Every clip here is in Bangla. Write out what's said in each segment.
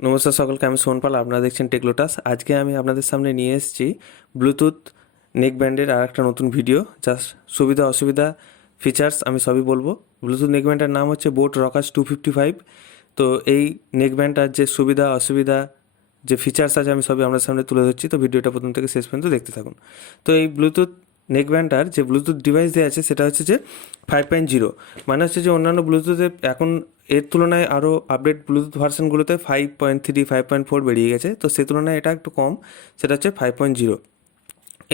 নমস্কার সকলকে, আমি সোনপাল। আপনারা দেখছেন টেকলোটাস। আজকে আমি আপনাদের সামনে নিয়ে এসেছি ব্লুটুথ নেক ব্যান্ডের আর একটা নতুন ভিডিও। জাস্ট সুবিধা অসুবিধা ফিচার্স আমি সবই বলবো। ব্লুটুথ নেক ব্যান্ডের নাম হচ্ছে বোট রকাস 255। তো এই নেক ব্যান্ডটার যে সুবিধা অসুবিধা যে ফিচার্স আছে আমি সবই আপনার সামনে তুলে ধরছি। তো ভিডিওটা প্রথম থেকে শেষ পর্যন্ত দেখতে থাকুন। তো এই ব্লুটুথ নেক ব্যান্ডটার যে ব্লুটুথ ডিভাইস দেওয়া আছে সেটা হচ্ছে যে 5.0, মানে হচ্ছে যে অন্যান্য ব্লুটুথে এখন এর তুলনায় আরও আপডেট ব্লুটুথ ভার্সনগুলোতে 5.3 5.4 বেরিয়ে গেছে। তো সেই তুলনায় এটা একটু কম, সেটা হচ্ছে 5.0।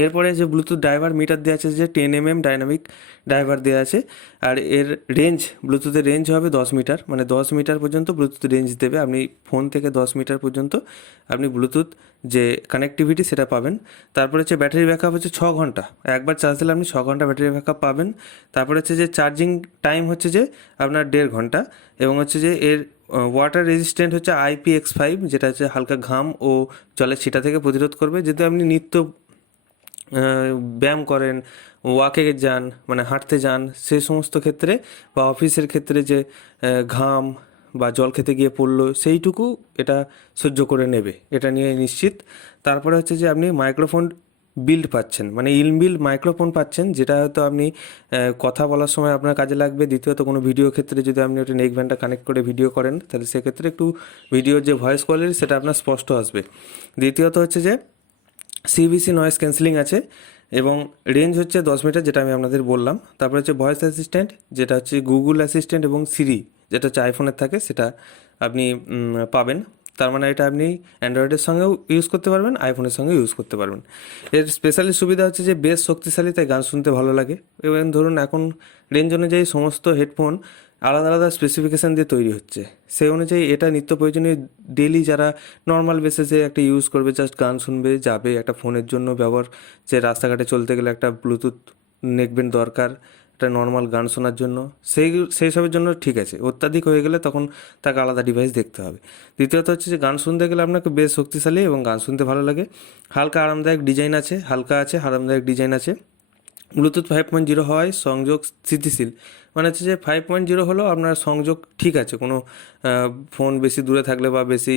এরপরে যে ব্লুটুথ ড্রাইভার মিটার দেওয়া আছে যে 10 mm ডাইনামিক ড্রাইভার দেওয়া আছে। আর এর রেঞ্জ, ব্লুটুথের রেঞ্জ হবে 10 মিটার, মানে 10 মিটার পর্যন্ত ব্লুটুথ রেঞ্জ দেবে। আপনি ফোন থেকে 10 মিটার পর্যন্ত আপনি ব্লুটুথ যে কানেক্টিভিটি সেটা পাবেন। তারপরে হচ্ছে ব্যাটারি ব্যাকআপ হচ্ছে 6 ঘন্টা, একবার চার্জ দিলে আপনি 6 ঘন্টা ব্যাটারি ব্যাকআপ পাবেন। তারপরে হচ্ছে যে চার্জিং টাইম হচ্ছে যে আপনার 1.5 ঘন্টা, এবং হচ্ছে যে এর ওয়াটার রেজিস্ট্যান্ট হচ্ছে IPX5, যেটা হচ্ছে হালকা ঘাম ও জলের ছিটা থেকে প্রতিরোধ করবে। যদি আপনি নিত্য ব্যায়াম করেন, ওয়াকে যান, মানে হাঁটতে যান, সেই সমস্ত ক্ষেত্রে বা অফিসের ক্ষেত্রে যে ঘাম বা জল খেতে গিয়ে পড়লো সেইটুকু এটা সহ্য করে নেবে, এটা নিয়ে নিশ্চিত। তারপরে হচ্ছে যে আপনি মাইক্রোফোন বিল্ড পাচ্ছেন, মানে ইনবিল্ড মাইক্রোফোন পাচ্ছেন, যেটা হয়তো আপনি কথা বলার সময় আপনার কাজে লাগবে। দ্বিতীয়ত কোনো ভিডিও ক্ষেত্রে যদি আপনি ওটা নেক ব্যান্ডটা কানেক্ট করে ভিডিও করেন, তাহলে সেক্ষেত্রে একটু ভিডিওর যে ভয়েস কোয়ালিটি সেটা আপনার স্পষ্ট আসবে। দ্বিতীয়ত হচ্ছে যে সিবিসি নয়েজ ক্যান্সেলিং আছে, এবং রেঞ্জ হচ্ছে 10 মিটার, যেটা আমি আপনাদের বললাম। তারপরে হচ্ছে ভয়েস অ্যাসিস্ট্যান্ট, যেটা হচ্ছে গুগল অ্যাসিস্ট্যান্ট এবং সিরি, যেটা হচ্ছে আইফোনের থাকে, সেটা আপনি পাবেন। তার মানে এটা আপনি অ্যান্ড্রয়েডের সঙ্গেও ইউজ করতে পারবেন, আইফোনের সঙ্গেও ইউজ করতে পারবেন। এর স্পেশালি সুবিধা হচ্ছে যে বেশ শক্তিশালী, তাই গান শুনতে ভালো লাগে। এবং ধরুন এখন রেঞ্জ অনুযায়ী সমস্ত হেডফোন আলাদা আলাদা স্পেসিফিকেশান দিয়ে তৈরি হচ্ছে। সেই অনুযায়ী এটা নিত্য প্রয়োজনীয়, ডেলি যারা নর্মাল বেসিসে একটা ইউজ করবে, জাস্ট গান শুনবে, যাবে, একটা ফোনের জন্য ব্যবহার, যে রাস্তাঘাটে চলতে গেলে একটা ব্লুটুথ নেকব্যান্ড দরকার, একটা নর্মাল গান শোনার জন্য, সেই সবের জন্য ঠিক আছে। অত্যাধিক হয়ে গেলে তখন তাকে আলাদা ডিভাইস দেখতে হবে। দ্বিতীয়ত হচ্ছে যে গান শুনতে গেলে আপনাকে বেশ শক্তিশালী এবং গান শুনতে ভালো লাগে। হালকা আরামদায়ক ডিজাইন আছে, হালকা আছে, আরামদায়ক ডিজাইন আছে। ব্লুটুথ 5.0 হওয়ায় সংযোগ স্থিতিশীল, মানে হচ্ছে যে 5.0 হলেও আপনার সংযোগ ঠিক আছে। কোনো ফোন বেশি দূরে থাকলে বা বেশি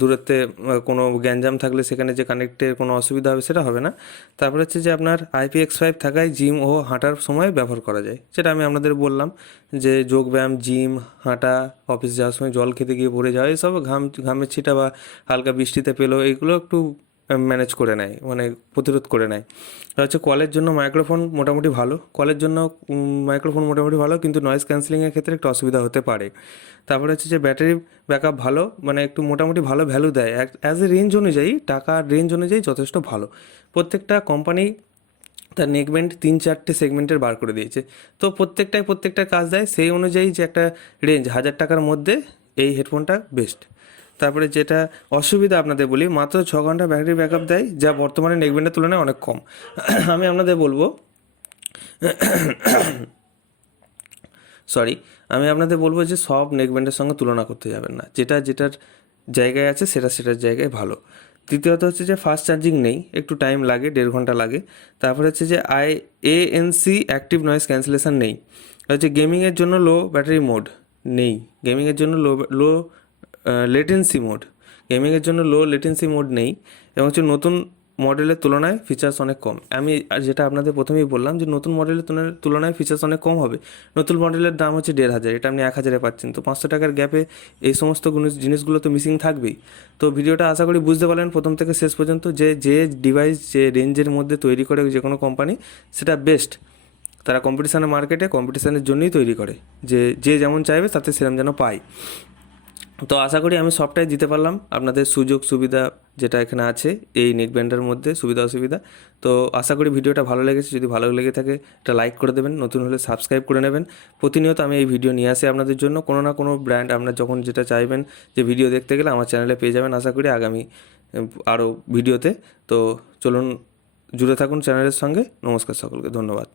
দূরত্বে কোনো গ্যাঞ্জাম থাকলে সেখানে যে কানেক্টের কোনো অসুবিধা হবে সেটা হবে না। তারপরে হচ্ছে যে আপনার IPX5 থাকায় জিম ও হাঁটার সময় ব্যবহার করা যায়, যেটা আমি আপনাদের বললাম যে যোগব্যায়াম, জিম, হাঁটা, অফিস যাওয়ার সময় জল খেতে গিয়ে পড়ে যাওয়া, এইসব ঘামের ছিটা বা হালকা বৃষ্টিতে পেলো, এইগুলো একটু ম্যানেজ করে নেয়, মানে প্রতিরোধ করে নেয়। আর হচ্ছে কলের জন্য মাইক্রোফোন মোটামুটি ভালো, কলের জন্য মাইক্রোফোন মোটামুটি ভালো, কিন্তু নয়েজ ক্যান্সেলিংয়ের ক্ষেত্রে একটু অসুবিধা হতে পারে। তারপরে হচ্ছে যে ব্যাটারি ব্যাকআপ ভালো, মানে একটু মোটামুটি ভালো ভ্যালু দেয় অ্যাজ এ রেঞ্জ অনুযায়ী, টাকার রেঞ্জ অনুযায়ী যথেষ্ট ভালো। প্রত্যেকটা কোম্পানি তার নেকব্যান্ড 3-4টে সেগমেন্টের বার করে দিয়েছে, তো প্রত্যেকটা কাজ দেয়। সেই অনুযায়ী যে একটা রেঞ্জ 1000 টাকার মধ্যে এই হেডফোনটা বেস্ট। তারপরে যেটা অসুবিধা আপনাদের বলি, মাত্র 6 ঘন্টা ব্যাটারি ব্যাকআপ দেয়, যা বর্তমানে নেকব্যান্ডের তুলনায় অনেক কম। আমি আপনাদের বলবো সরি আমি আপনাদের বলবো যে সব নেকব্যান্ডের সঙ্গে তুলনা করতে যাবেন না, যেটার জায়গায় আছে সেটার জায়গায় ভালো। দ্বিতীয়ত হচ্ছে যে ফাস্ট চার্জিং নেই, একটু টাইম লাগে, 1.5 ঘন্টা লাগে। তারপরে হচ্ছে যে ANC অ্যাক্টিভ নয়েজ ক্যান্সেলেশন নেই। হচ্ছে গেমিংয়ের জন্য লো ব্যাটারি মোড নেই, গেমিংয়ের জন্য লো লেটেন্সি মোড, গেমিংয়ের জন্য লো লেটেন্সি মোড নেই। এবং হচ্ছে নতুন মডেলের তুলনায় ফিচার্স অনেক কম। আমি যেটা আপনাদের প্রথমেই বললাম যে নতুন মডেলের তুলনায় ফিচার্স অনেক কম হবে। নতুন মডেলের দাম হচ্ছে 1,500, এটা আপনি 1,000-এ পাচ্ছেন। তো 500 টাকার গ্যাপে এই সমস্ত জিনিসগুলো তো মিসিং থাকবেই। তো ভিডিওটা আশা করি বুঝতে পারলেন প্রথম থেকে শেষ পর্যন্ত, যে ডিভাইস যে রেঞ্জের মধ্যে তৈরি করে যে কোনো কোম্পানি, সেটা বেস্ট। তারা কম্পিটিশানের মার্কেটে কম্পিটিশানের জন্যই তৈরি করে, যে যেমন চাইবে তাতে সেরকম যেন পায়। তো আশা করি আমি সবটাই দিতে পারলাম আপনাদের সুযোগ সুবিধা যেটা এখানে আছে এই নেকব্যান্ডের মধ্যে, সুবিধা অসুবিধা। তো আশা করি ভিডিওটা ভালো লেগেছে। যদি ভালো লেগে থাকে একটা লাইক করে দেবেন, নতুন হলে সাবস্ক্রাইব করে নেবেন। প্রতিনিয়ত আমি এই ভিডিও নিয়ে আসি আপনাদের জন্য, কোনো না কোনো ব্র্যান্ড আপনার যখন যেটা চাইবেন যে ভিডিও দেখতে গেলে আমার চ্যানেলে পেয়ে যাবেন আশা করি আগামী আরও ভিডিওতে। তো চলুন জুড়ে থাকুন চ্যানেলের সঙ্গে। নমস্কার সকলকে, ধন্যবাদ।